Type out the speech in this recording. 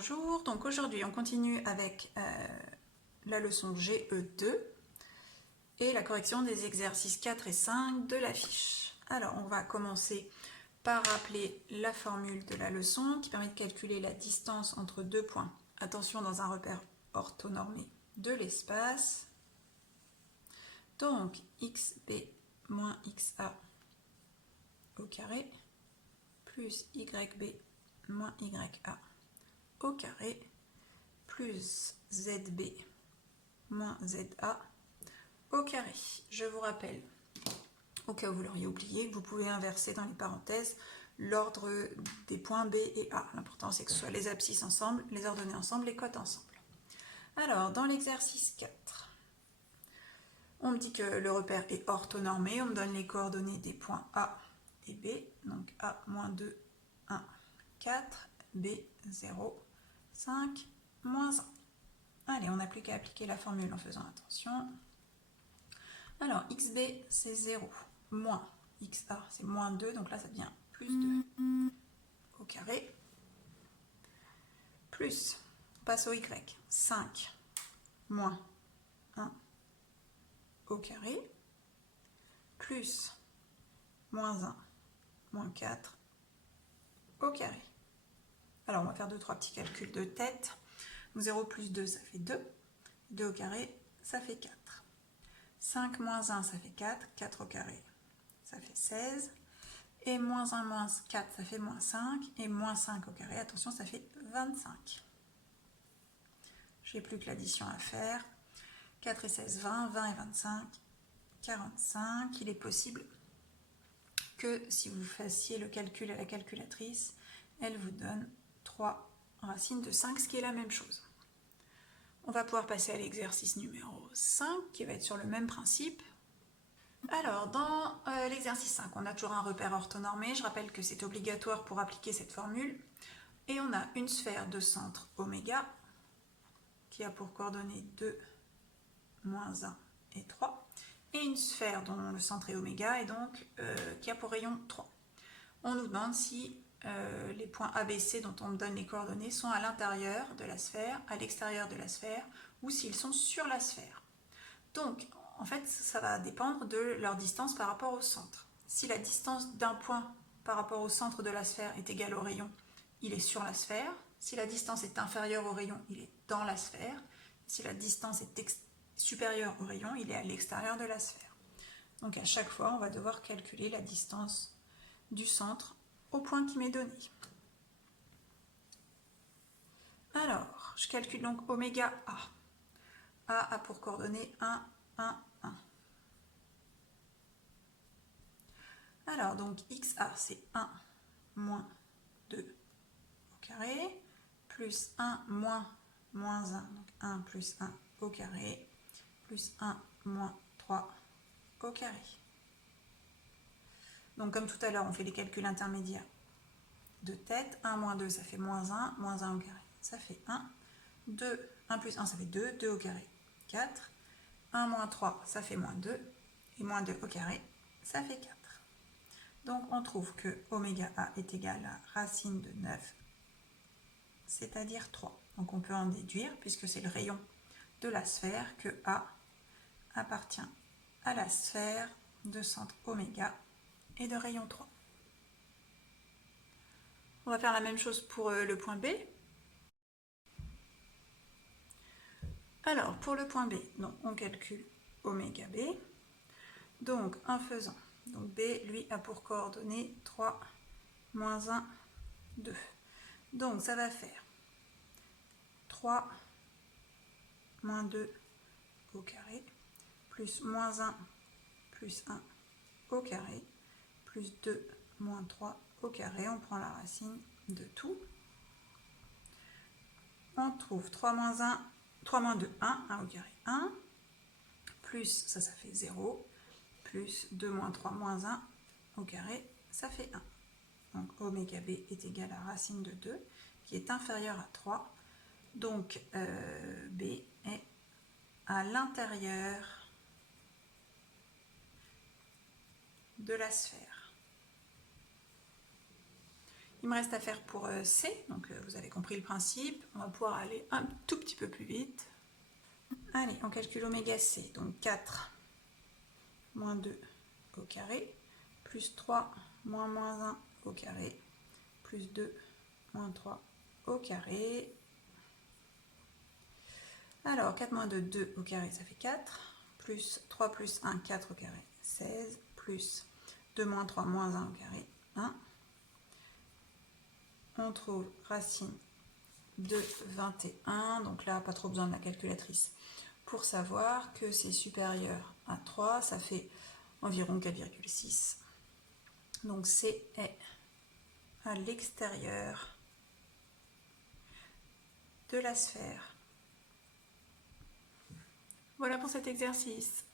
Bonjour, donc aujourd'hui on continue avec la leçon GE2 et la correction des exercices 4 et 5 de la fiche. Alors on va commencer par rappeler la formule de la leçon qui permet de calculer la distance entre deux points. Attention, dans un repère orthonormé de l'espace. Donc xb moins xa au carré plus yb moins ya au carré plus zb moins za au carré. Je vous rappelle, au cas où vous l'auriez oublié, que vous pouvez inverser dans les parenthèses l'ordre des points B et A. L'important c'est que ce soit les abscisses ensemble, les ordonnées ensemble, les cotes ensemble. Alors, dans l'exercice 4, on me dit que le repère est orthonormé, on me donne les coordonnées des points A et B, donc A, moins 2, 1, 4, B, 0, 5, moins 1. Allez, on n'a plus qu'à appliquer la formule en faisant attention. Alors, xb, c'est 0, moins xa, c'est moins 2, donc là, ça devient plus 2 au carré, plus, on passe au y, 5, moins 1 au carré, plus, moins 1, moins 4 au carré. Alors, on va faire 2-3 petits calculs de tête. 0 plus 2, ça fait 2. 2 au carré, ça fait 4. 5 moins 1, ça fait 4. 4 au carré, ça fait 16. Et moins 1 moins 4, ça fait moins 5. Et moins 5 au carré, attention, ça fait 25. Je n'ai plus que l'addition à faire. 4 et 16, 20. 20 et 25, 45. Il est possible que si vous fassiez le calcul à la calculatrice, elle vous donne 3 racines de 5, ce qui est la même chose. On va pouvoir passer à l'exercice numéro 5, qui va être sur le même principe. Alors, dans l'exercice 5, on a toujours un repère orthonormé. Je rappelle que c'est obligatoire pour appliquer cette formule. Et on a une sphère de centre oméga, qui a pour coordonnées 2, moins 1 et 3. Et une sphère dont le centre est oméga, et donc qui a pour rayon 3. On nous demande si les points ABC dont on me donne les coordonnées sont à l'intérieur de la sphère, à l'extérieur de la sphère, ou s'ils sont sur la sphère. Donc, en fait, ça va dépendre de leur distance par rapport au centre. Si la distance d'un point par rapport au centre de la sphère est égale au rayon, il est sur la sphère. Si la distance est inférieure au rayon, il est dans la sphère. Si la distance est supérieure au rayon, il est à l'extérieur de la sphère. Donc, à chaque fois, on va devoir calculer la distance du centre au point qui m'est donné. Alors, je calcule donc oméga A. A a pour coordonnées 1, 1, 1. Alors, donc XA, c'est 1 moins 2 au carré, plus 1 moins 1, donc 1 plus 1 au carré, plus 1 moins 3 au carré. Donc, comme tout à l'heure, on fait les calculs intermédiaires de tête. 1 moins 2, ça fait moins 1 au carré, ça fait 1. 2, 1 plus 1, ça fait 2, 2 au carré, 4. 1 moins 3, ça fait moins 2. Et moins 2 au carré, ça fait 4. Donc, on trouve que oméga A est égal à racine de 9, c'est-à-dire 3. Donc, on peut en déduire, puisque c'est le rayon de la sphère, que A appartient à la sphère de centre oméga et de rayon 3. On va faire la même chose pour le point B. Alors, pour le point B, donc, on calcule oméga B. Donc, en faisant, donc B, lui, a pour coordonnées 3, moins 1, 2. Donc, ça va faire 3, moins 2 au carré, plus moins 1, plus 1 au carré, plus 2, moins 3 au carré. On prend la racine de tout. On trouve 3 moins 1, 3 moins 2, 1, 1 au carré, 1, plus, ça fait 0, plus 2 moins 3 moins 1 au carré, ça fait 1. Donc oméga B est égal à racine de 2, qui est inférieure à 3. Donc B est à l'intérieur de la sphère. Il me reste à faire pour C, donc vous avez compris le principe. On va pouvoir aller un tout petit peu plus vite. Allez, on calcule oméga C, donc 4 moins 2 au carré, plus 3 moins 1 au carré, plus 2 moins 3 au carré. Alors, 4 moins 2, 2 au carré, ça fait 4, plus 3 plus 1, 4 au carré, 16, plus 2 moins 3 moins 1 au carré, 1. On trouve racine de 21, donc là, pas trop besoin de la calculatrice pour savoir que c'est supérieur à 3, ça fait environ 4,6. Donc C est à l'extérieur de la sphère. Voilà pour cet exercice.